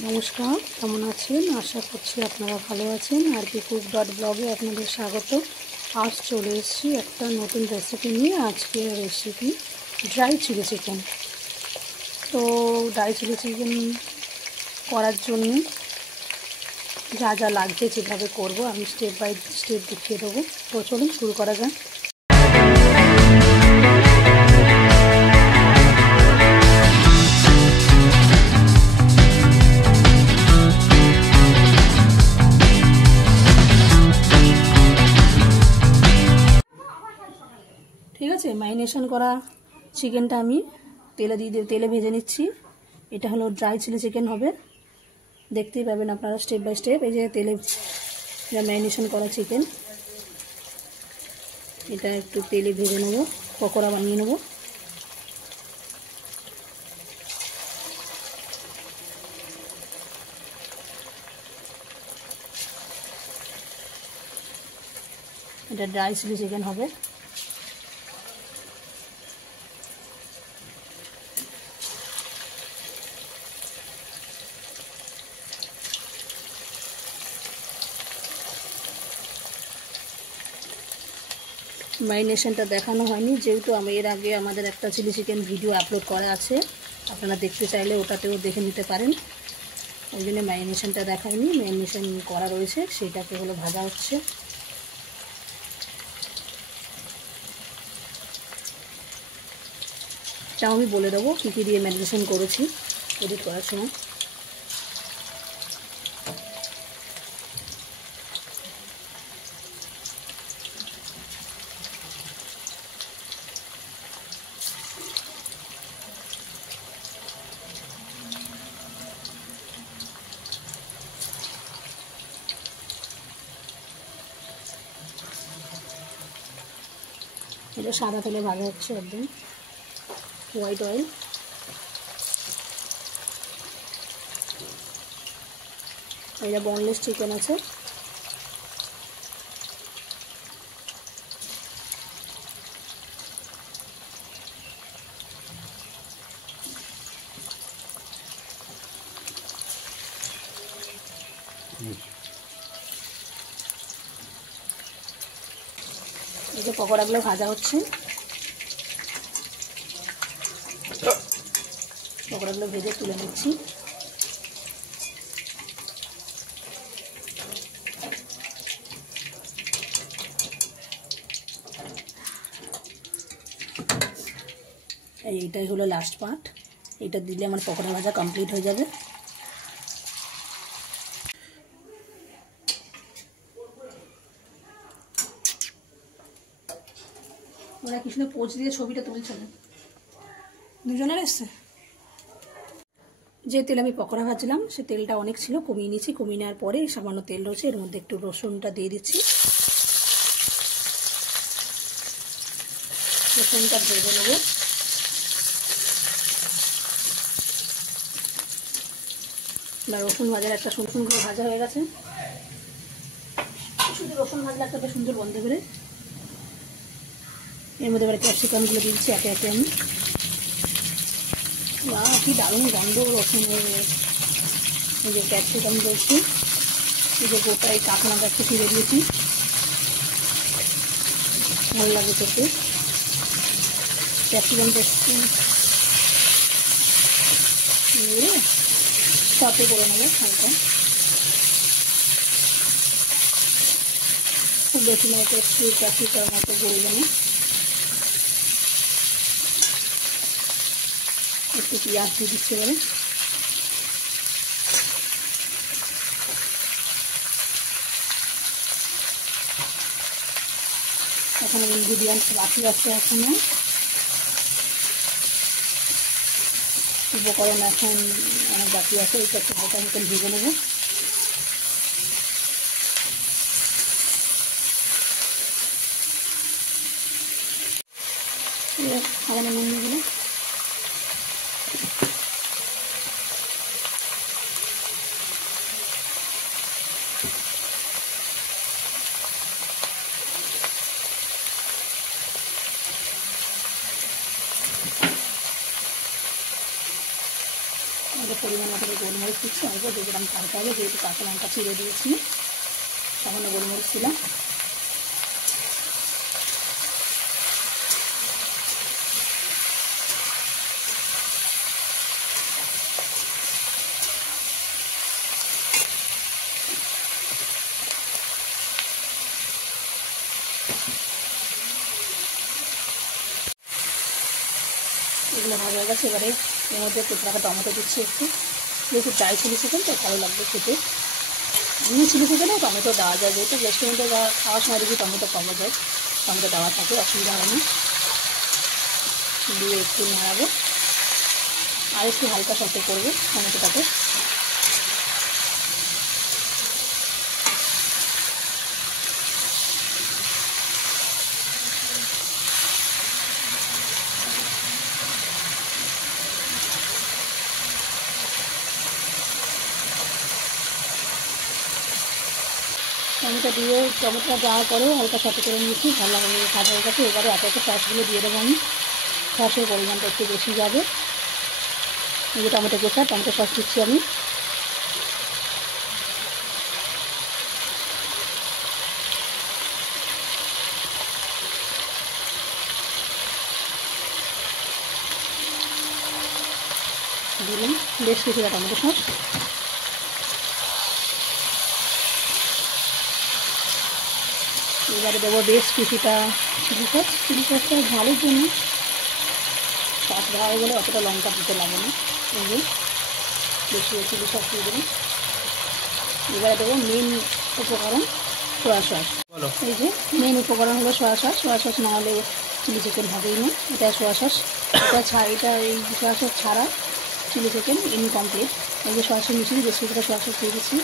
नमस्कार केमन आছেন आशा করছি আপনারা ভালো আছেন আরপি কুক ডট ব্লগে আপনাদের স্বাগত। আজ চলে এসেছি একটা নতুন রেসিপি নিয়ে। আজকের রেসিপি ড্রাই চিলি চিকেন। তো ড্রাই চিলি চিকেন করার জন্য যা যা লাগবে যেভাবে করব আমি স্টেপ বাই স্টেপ দেখিয়ে দেবো। তো চলুন শুরু করা যাক। ঠিক আছে, ম্যারিনেশন করা চিকেনটা আমি তেলে ভেজে নিচ্ছি। এটা হলো ড্রাই চিলি চিকেন হবে, দেখতেই পাবেন আপনারা স্টেপ বাই স্টেপ। এই যে তেলে ম্যারিনেশন করা চিকেন, এটা একটু তেলে ভেজে নেব, পকোড়া বানিয়ে নেব। এটা ড্রাই চিলি চিকেন হবে। ম্যারিনেশনটা দেখানো হয়নি, যেহেতু আমি এর আগে আমাদের একটা চিলি চিকেন ভিডিও আপলোড করা আছে, আপনারা দেখতে চাইলে ওটাতেও দেখে নিতে পারেন। ওই জন্য ম্যারিনেশনটা দেখায়নি, ম্যারিনেশন করা রয়েছে, সেটাকে হলো ভাজা হচ্ছে। তাও আমি বলে দেবো কী কী দিয়ে ম্যারিনেশন করেছি এডিট করার সময়। এটা সাদা তেলে ভাজা হচ্ছে, একদম হোয়াইট অয়েল। এটা বোনলেস চিকেন আছে। এই যে পকোড়াগুলো ভাজা হচ্ছে, পকোড়াগুলো ভেজে তুলে নিচ্ছি। এইটাই হলো লাস্ট পার্ট, এটা দিলে আমার পকোড়া ভাজা কমপ্লিট হয়ে যাবে। ওরা কৃষ্ণ পোজ দিয়ে ছবিটা তুলছে না, দুজনের এসছে। যে তেল আমি পকোড়া ভাজলাম সে তেলটা অনেক ছিল, কমিয়ে নিয়েছি। কমিয়ে নেওয়ার পরে সামান্য তেল রয়েছে, এর মধ্যে একটু রসুনটা দিয়ে দিচ্ছি। রসুনটা ভেজে নেব। রসুন ভাজার একটা সুন্দর ভাজা হয়ে গেছে। শুধু রসুন ভাজলে একটা বেশ সুন্দর গন্ধ বেরোয়। এর মধ্যে এবার ক্যাপসিকামগুলো দিচ্ছি একে একে আমি। কি দারুণ গন্ধ রসুনের। এই যে ক্যাপসিকাম দিয়েছি, এই যে গোটাই কাঁচা লঙ্কা একটু ছিঁড়ে দিয়েছি, ভালো লাগে খেতে। ক্যাপসিকামটা দিয়ে সতে করে নেবো হালকা, খুব বেশি নয়, একটু ক্যাপসিকাম মতো গড়ে নেব। একটু পেঁয়াজ দিয়ে দিচ্ছে এবারে। এখানে ইনগ্রিডিয়েন্টস বাকি আছে, এখানে উপকরণ এখন অনেক বাকি আছে। এটা একটু হালকা মতন ভেজে নেব। এখানে নুন দিয়ে দিলাম। আমাদের পরিমাণ মতো গোলমরিচ দিচ্ছি, অল্প 2 গ্রাম ছাড়তে হবে, যেহেতু কাঁচা লঙ্কা চিড়ে দিয়েছি। সামান্য গোলমরিচ দিলাম। এগুলো ভালো হয়ে গেছে। এবারে এর মধ্যে কেটে রাখা টমেটো দিচ্ছি একটু, যেহেতু ড্রাই চিলি চিকেন তো ভালো লাগবে খেতে। এমনি চিলি চিকেনেও টমেটো দেওয়া যায়, যেহেতু রেস্টুরেন্টে খাওয়ার সময় দেখি টমেটো পাওয়া যায়, টমেটো দেওয়া থাকে, অসুবিধা হয় না। দিয়ে একটু নাড়াবো আর একটু হালকা সতে করবো টমেটোটাকে। টমেটোটা দেওয়ার পরেও হালকা সাথে করে নিচ্ছি, ভালো ভাজা হয়ে গেছে। এবারে এত সসগুলো দিয়ে দেবো আমি। সসের পরিমাণটা একটু বেশি যাবে। এই যে টমেটো কেচাপ, টমেটো সস দিচ্ছি আমি। দিলাম বেশ কিছুটা টমেটো সস। এবারে দেবো বেশ কিছুটা চিলি সস। চিলি সসটা ঝালের জন্য, সস দেওয়া হয়ে গেলে অতটা লঙ্কা দিতে লাগে না। এই যে বেশি চিলি সস দিয়ে দেবেন। এবারে দেবো মেন উপকরণ সয়া সস। এই যে মেন উপকরণ হলো সয়া সস। সয়া সস না হলে চিলি চিকেন হবেই না। এটা সয়া সস, এটা এই সয়া সস ছাড়া চিলি চিকেন ইনকমপ্লিট। এই যে সয়া সস মিশিয়ে বেশ কিছুটা সয়া সস দিয়ে দিচ্ছি,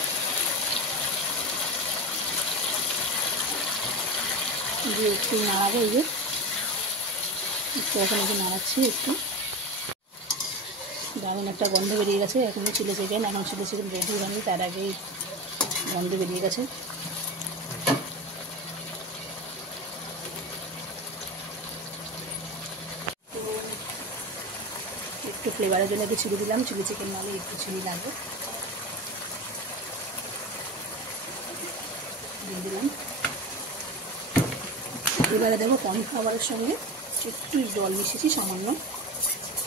দিয়ে একটু নাড়াবো। এই যে একটু এখন একটু নাড়াচ্ছি একটু। দারুণ একটা গন্ধ বেরিয়ে গেছে। এখনও চিলি চিকেন রেডি হয়নি, তার আগেই গন্ধ বেরিয়ে গেছে। একটু ফ্লেভারের জন্য একটু চিলি দিলাম, চিলি চিকেন নাহলে একটু চিলি লাগবে, দিয়ে দিলাম। এবারে দেবো কর্নফ্লাওয়ারের সঙ্গে একটু জল মিশিয়েছি সামান্য,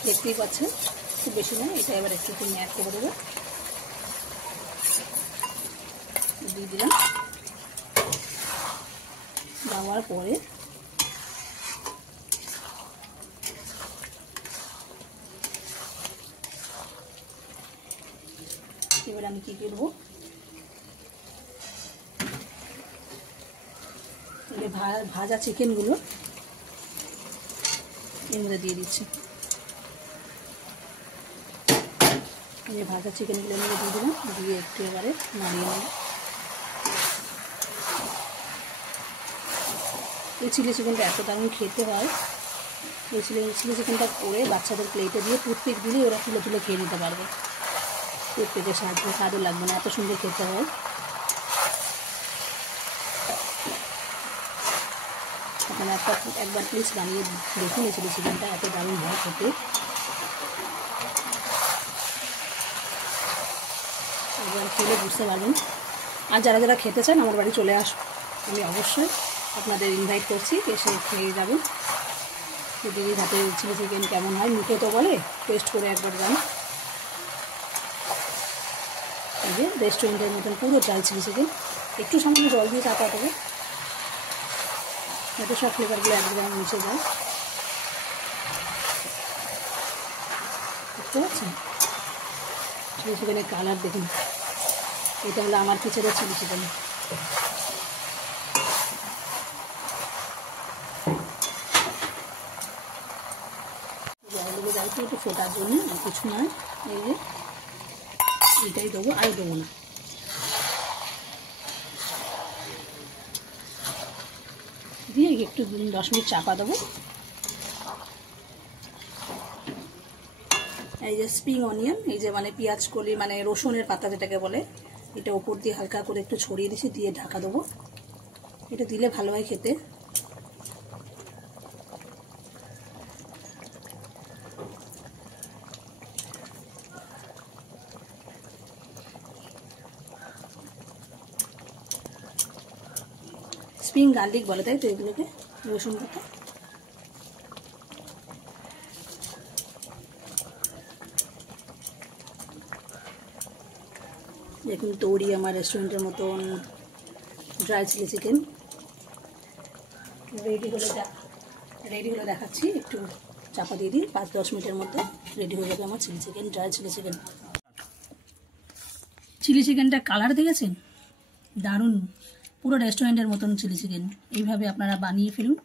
দেখতেই পাচ্ছেন, খুব বেশি নয়। এটা এবার একটু অ্যাড করে দেবো, দিয়ে দিলাম। দেওয়ার পরে এবার আমি কী করবো, ভাজা চিকেনগুলো এর মধ্যে দিয়ে দিচ্ছি। এই ভাজা চিকেনগুলো এর মধ্যে দিয়ে দিলাম, দিয়ে একটু এবারে নাড়িয়ে নেব। এই চিলি চিকেনটা এত দারুণ খেতে হয়। এই চিলি চিকেনটা করে বাচ্চাদের প্লেটে দিয়ে টুথপিক দিলে ওরা তুলে তুলে খেয়ে নিতে পারবে। টুথপিকের সাহায্যে কাজও লাগবে না, এত সুন্দর খেতে হয়। আপনারা একবার প্লিজ বানিয়ে দেখুন এই চিলি চিকেনটা, এত দারুণ হয় খেতে। একবার খেলে বুঝতে পারবেন। আর যারা যারা খেতে চান আমার বাড়ি চলে আসুন, আমি অবশ্যই আপনাদের ইনভাইট করছি, এসে খেয়ে যাবেন। দিদির হাতে চিলি চিকেন কেমন হয় মুখে তো বলে, টেস্ট করে একবার যান। এই যে রেস্টুরেন্টের মতন পুরো ড্রাই চিলি চিকেন, একটু সামান্য জল দিয়ে চাপা দেবে, যাতে সব ফ্লেভারগুলো একদম মিশে যায়। বুঝতে পারছেন? চিলি চিকেনের কালার দেখুন। এটা হলো আমার কিচেনের চিলি চিকেন। জল দেবো একটু ফোটার জন্য, আর কিছু নয়। এই যে এটাই দেবো, আর দেবো না। দিয়ে একটু 10 মিনিট চাপা দেবো। এই যে স্প্রিং অনিয়ন, এই যে মানে পেঁয়াজ কলি মানে রসুনের পাতা যেটাকে বলে, এটা ওপর দিয়ে হালকা করে একটু ছড়িয়ে দিয়েছি, দিয়ে ঢাকা দেবো। এটা দিলে ভালো হয় খেতে। স্প্রিং গার্লিক বলে, তাই তো এগুলোকে, রসুন পাতা। দেখুন তৈরি আমার রেস্টুরেন্টের মতন ড্রাই চিলি চিকেন রেডি হলে দেখাচ্ছি। একটু চাপা দিয়ে দিই, 5-10 মিনিটের মধ্যে রেডি হয়ে যাবে আমার chilli chicken, dry chilli chicken. Chilli চিকেনটা কালার দেখেছেন, দারুণ, পুরো রেস্টুরেন্টের মতন চিলি চিকেন। এইভাবে আপনারা বানিয়ে ফেলুন।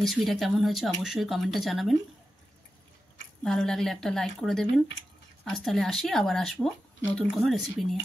রেসিপিটা কেমন হয়েছে অবশ্যই কমেন্টে জানাবেন। ভালো লাগলে একটা লাইক করে দেবেন। আজ তাহলে আসি, আবার আসবো নতুন কোনো রেসিপি নিয়ে।